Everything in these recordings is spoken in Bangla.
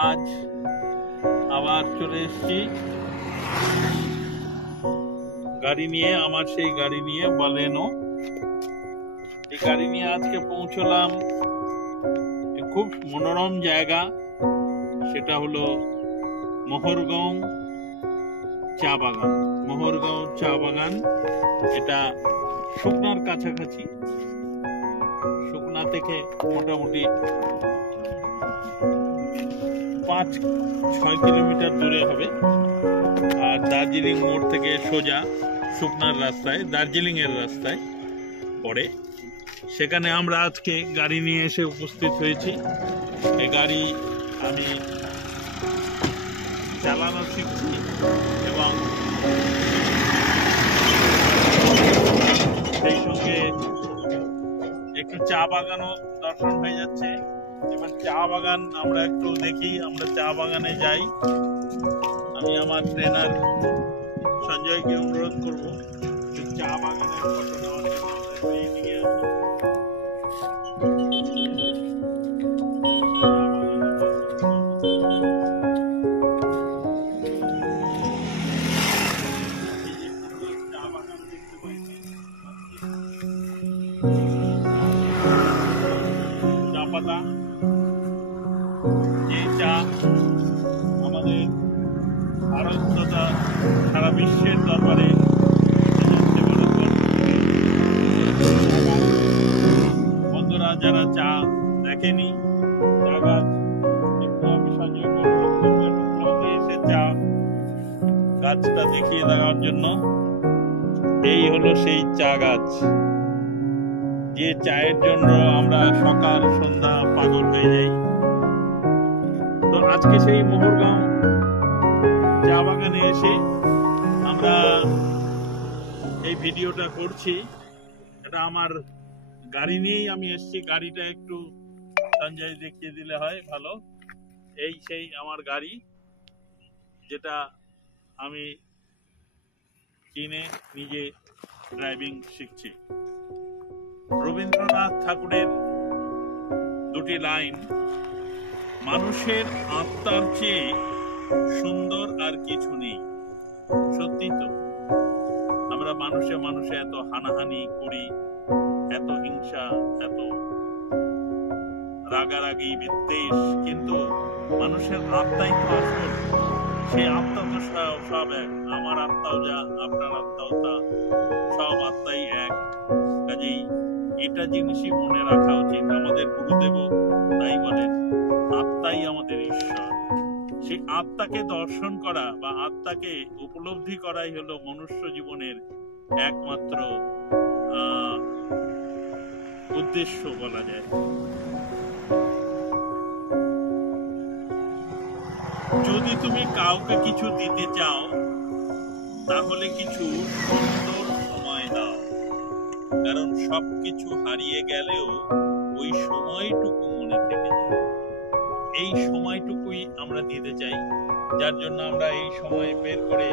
আজ আবার চলে এসেছি গাড়ি নিয়ে, আমার সেই গাড়ি নিয়ে বালেনো। এই গাড়ি নিয়ে আজকে পৌঁছলাম খুব মনোরম জায়গা, সেটা হলো মোহরগাঁও চা বাগান। মোহরগাঁও চা বাগান এটা শুকনার কাছাকাছি, শুকনা থেকে মোটামুটি 5-6 কিলোমিটার দূরে হবে। আর দার্জিলিং মোড় থেকে সোজা শুকনার রাস্তায়, দার্জিলিং এর রাস্তায় পড়ে। সেখানে আমরা আজকে গাড়ি নিয়ে এসে উপস্থিত হয়েছি। এই গাড়ি আমি চালানো শিখছি এবং সেই সঙ্গে একটু চা বাগানও দর্শন হয়ে যাচ্ছে। এবার চা বাগান আমরা একটু দেখি, আমরা চা বাগানে যাই। আমি আমার ট্রেনার সঞ্জয়কে অনুরোধ করবো চা বাগানের ফটো নেওয়ার জন্য। চা পাতা, যে চা আমাদের ভারত তথা সারা বিশ্বের দরবারে বন্ধুরা, যারা চা দেখেনি, চা গাছ একটু আমি সঞ্জয় এসে চা গাছটা দেখিয়ে দেওয়ার জন্য। এই হলো সেই চা গাছ, যে চায়ের জন্য আমরা সকাল সন্ধ্যা পাগল হয়ে যাই। তো আজকে সেই মোহরগাঁও চা বাগানে এসে আমরা এই ভিডিওটা করছি। এটা আমার গাড়ি নিয়েই আমি এসেছি। গাড়িটা একটু সঞ্জয় দেখিয়ে দিলে হয় ভালো। এই সেই আমার গাড়ি, যেটা আমি কিনে নিজে ড্রাইভিং শিখছি। রবীন্দ্রনাথ ঠাকুরের দুটি লাইন, মানুষের আত্মার চেয়ে সুন্দর আর কিছু নেই। সত্যি তো, আমরা মানুষে মানুষে এত হানাহানি করি, এত হিংসা, এত রাগারাগি বিদ্বেষ, কিন্তু মানুষের আত্মাই তো আসল। সেই আত্মা তো সব এক। আমার আত্মাও যা, আপনার আত্মাও তা, সব আত্মাই এক। কাজেই এটা জিনিসই মনে রাখা উচিত। আমাদের গুরুদেবও তাই বলেন, আত্মাই আমাদের ঈশ্বর। সেই আত্মাকে দর্শন করা বা আত্মাকে উপলব্ধি করাই হলো মনুষ্য জীবনের একমাত্র উদ্দেশ্য বলা যায়। যদি তুমি কাউকে কিছু দিতে চাও, তাহলে কিছু সুন্দর সময় দাও, কারণ সবকিছু হারিয়ে গেলেও ওই সময়টুকু মনে থেকে যায়। এই সময়টুকুই আমরা দিতে চাই, যার জন্য আমরা এই সময় বের করে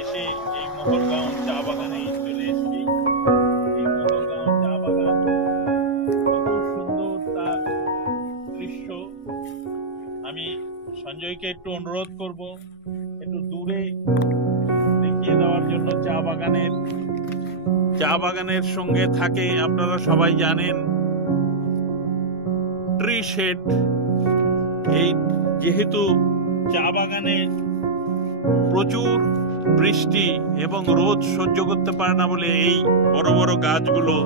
এসে এই মোহরগাঁও চা বাগানে চলে এসেছি। এই মোহরগাঁও চা বাগান কত সুন্দর তার দৃশ্য। আমি সঞ্জয়কে একটু অনুরোধ করব একটু দূরে দেখিয়ে দেওয়ার জন্য। চা বাগানের সঙ্গে থাকে, আপনারা সবাই জানেন, ট্রি শেড। এই যেহেতু চা বাগানে প্রচুর বৃষ্টি এবং রোদ সহ্য করতে পারে না বলে এই বড় বড় গাছগুলো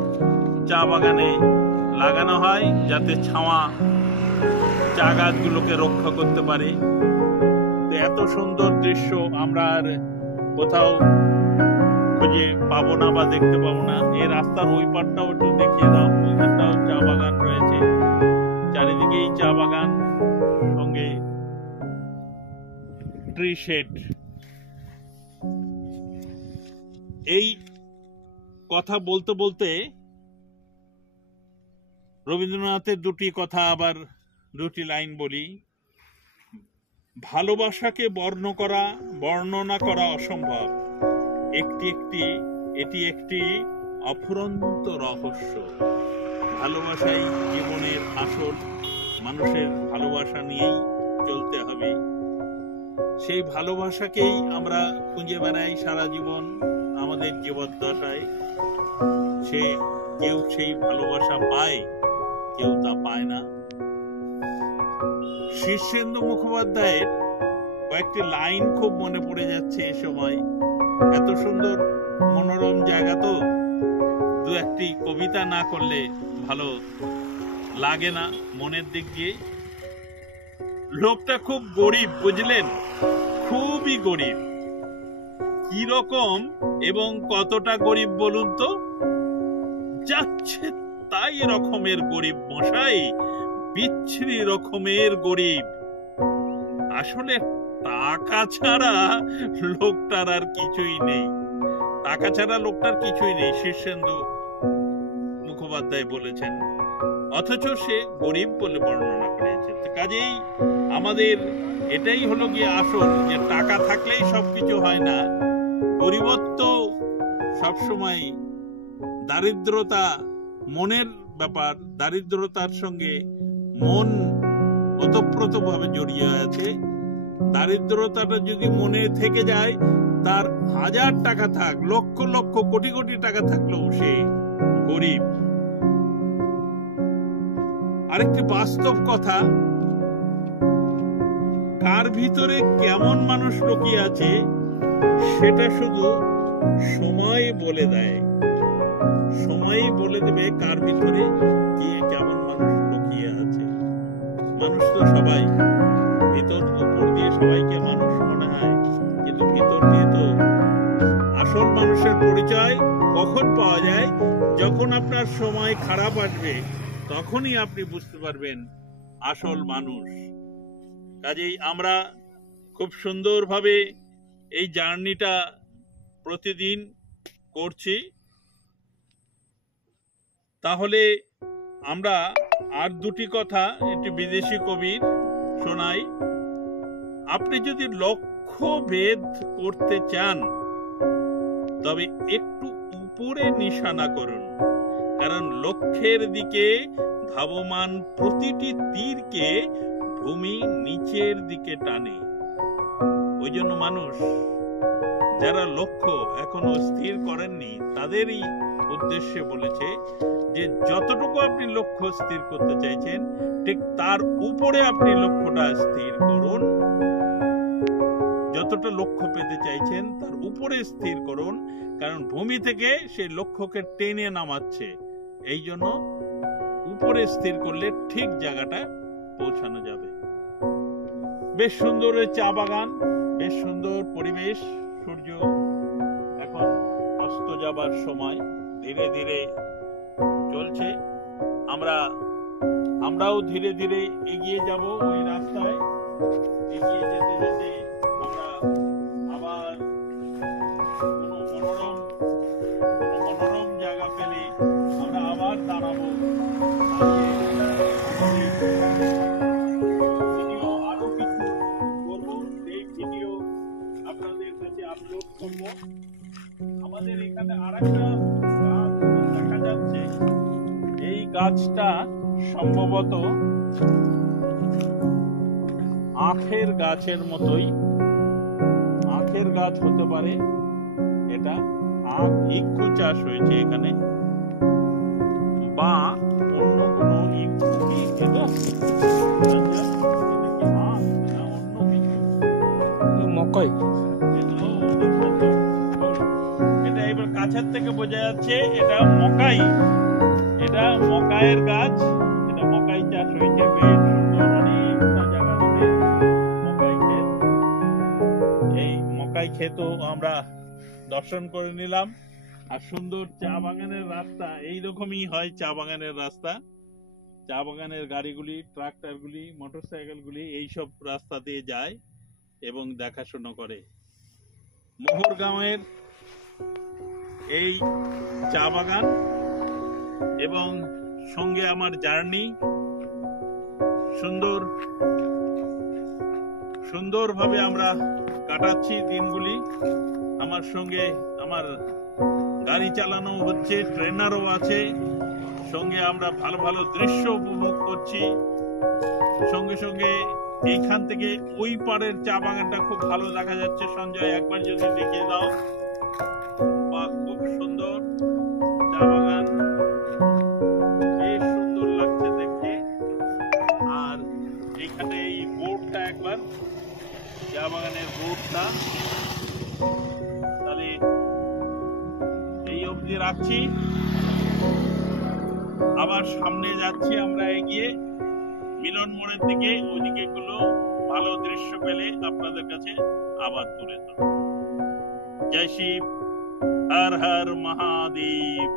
চা বাগানে লাগানো হয়, যাতে ছাওয়া চা গাছগুলোকে রক্ষা করতে পারে। এত সুন্দর দৃশ্য আমরা আর কোথাও খুঁজে পাবো না বা দেখতে পাবো না। এই রাস্তার ওই পারটাও একটু দেখিয়ে দাও, ওইখানটাও চা বাগান রয়েছে, চারিদিকেই চা বাগান, সঙ্গে ট্রি শেড। এই কথা বলতে বলতে রবীন্দ্রনাথের দুটি কথা, আবার দুটি লাইন বলি। ভালোবাসাকে বর্ণনা করা অসম্ভব, এটি একটি অফুরন্ত রহস্য। ভালোবাসাই জীবনের আসল। মানুষের ভালোবাসা নিয়েই চলতে হবে। সেই ভালোবাসাকেই আমরা খুঁজে বেড়াই সারা জীবন আমাদের জীবদ্দশায়। কেউ সেই ভালোবাসা পায়, কেউ তা পায় না। শীর্ষেন্দু মুখোপাধ্যায়ের কয়েকটি লাইন খুব মনে পড়ে যাচ্ছে এ সময়। এত সুন্দর মনোরম জায়গা, তো দু একটি কবিতা না করলে ভালো লাগে না মনের দিক দিয়ে। লোকটা খুব গরিব, বুঝলেন, খুবই গরিব। কি রকম এবং কতটা গরিব বলুন তো? যাচ্ছে তাই রকমের গরিব মশাই, বিচ্ছিরি রকমের গরিব। আসলে টাকা ছাড়া লোকটার আর কিছুই নেই, টাকা ছাড়া লোকটার কিছুই নেই, শীর্ষেন্দু মুখোপাধ্যায় বলেছেন। অথচ সে গরিব বলে বর্ণনা করেছে। কাজেই আমাদের এটাই হলো গিয়ে আসল, যে টাকা থাকলেই সবকিছু হয় না। গরিবত্ব সবসময় দারিদ্রতা মনের ব্যাপার, দারিদ্রতার সঙ্গে মন ওতপ্রোতভাবে জড়িয়ে আছে। দারিদ্রতাটা যদি মনে থেকে যায়, তার 1000 টাকা থাক, লক্ষ লক্ষ কোটি কোটি টাকা থাকলেও সে গরিব। আরেকটি বাস্তব কথা, কার ভিতরে কেমন মানুষ লুকিয়ে আছে সেটা শুধু সময় বলে দেয়। সময়ই বলে দেবে কার ভিতরে কে কেমন মানুষ লুকিয়ে আছে। মানুষ তো সবাই, ভিতর উপর দিয়ে সবাইকে মানুষ মনে হয়, কিন্তু ভিতর দিয়ে তো আসল মানুষের পরিচয় কখন পাওয়া যায়? যখন আপনার সময় খারাপ আসবে, তখনই আপনি বুঝতে পারবেন আসল মানুষ। কাজেই আমরা খুব সুন্দরভাবে এই জার্নিটা প্রতিদিন করছি। তাহলে আমরা আর দুটি কথা একটি বিদেশি কবির শোনাই। আপনি যদি লক্ষ্য ভেদ করতে চান, তবে একটু উপরে নিশানা করুন, কারণ লক্ষ্যের দিকে ধাবমান প্রতিটি তীরকে ভূমি নিচের দিকে টানে। ওই জন্য মানুষ যারা লক্ষ্য এখনো স্থির করেননি, তাদেরই উদ্দেশ্যে বলেছে যে যতটুকু আপনি লক্ষ্য স্থির করতে চাইছেন, ঠিক তার উপরে আপনি লক্ষ্যটা স্থির করুন। যতটা লক্ষ্য পেতে চাইছেন তার উপরে স্থির করুন, কারণ ভূমি থেকে সেই লক্ষ্যকে টেনে নামাচ্ছে। এই জন্য উপরে স্থির করলে ঠিক জায়গাটা পৌঁছানো যাবে। বেশ সুন্দর চা বাগান, বেশ সুন্দর পরিবেশ। সূর্য এখন অস্ত যাবার সময়, ধীরে ধীরে চলছে। আমরাও ধীরে ধীরে এগিয়ে যাব ওই রাস্তায়। এগিয়ে যেতে যেতে আমরা আবার কোনো মনোরম জায়গা পেলে আমরা আবার দাঁড়াবো। ভিডিও আরো কিছু করবো, সেই ভিডিও আপনাদের কাছে আপলোড করবো। আমাদের এখানে আরেকটা গাছ দেখা যাচ্ছে। এই গাছটা সম্ভবত আখের গাছের মতোই, আখের গাছ হতে পারে। এটা আখ ইক্ষু চাষ হয়েছে এখানে, বা অন্য কোনো ইক্ষু কি এটা মকই। এটা এবার কাছের থেকে বোঝা যাচ্ছে এটা মকাই। এটা মকাইয়ের গাছ, এটা মকাই চাষ হয়েছে। বেশ সুন্দর, অনেকটা জায়গা জুড়ে মকাই ক্ষেত। এই মকাই ক্ষেতও আমরা দর্শন করে নিলাম। আর সুন্দর চা বাগানের রাস্তা, এইরকমই হয় চা বাগানের রাস্তা। চা বাগানের গাড়িগুলি, ট্রাক্টরগুলি, মোটরসাইকেলগুলি এইসব রাস্তা দিয়ে যায় এবং দেখাশোনা করে। মোহরগাঁওয়ের এই চা বাগান এবং সঙ্গে আমার জার্নি সুন্দরভাবে আমরা কাটাচ্ছি দিনগুলি। আমার সঙ্গে আমার গাড়ি চালানো হচ্ছে, ট্রেনারও আছে সঙ্গে। আমরা ভালো ভালো দৃশ্য উপভোগ করছি। সঙ্গে সঙ্গে এইখান থেকে ওই পাড়ের চা বাগানটা খুব ভালো দেখা যাচ্ছে। সঞ্জয়, একবার যদি দেখিয়ে দাও। বাহ, খুব সুন্দর চা বাগান, বেশ সুন্দর লাগছে দেখতে। আর এখানে এই বোর্ডটা, একবার চা বাগানের বোর্ডটা, তাহলে এই অবধি রাখছি। আবার সামনে যাচ্ছি আমরা এগিয়ে মিলন মোড়ের দিকে। ওইদিকে গুলো ভালো দৃশ্য পেলে আপনাদের কাছে আবার তুলে ধরব। জয় শিব, হর হর মহাদেব।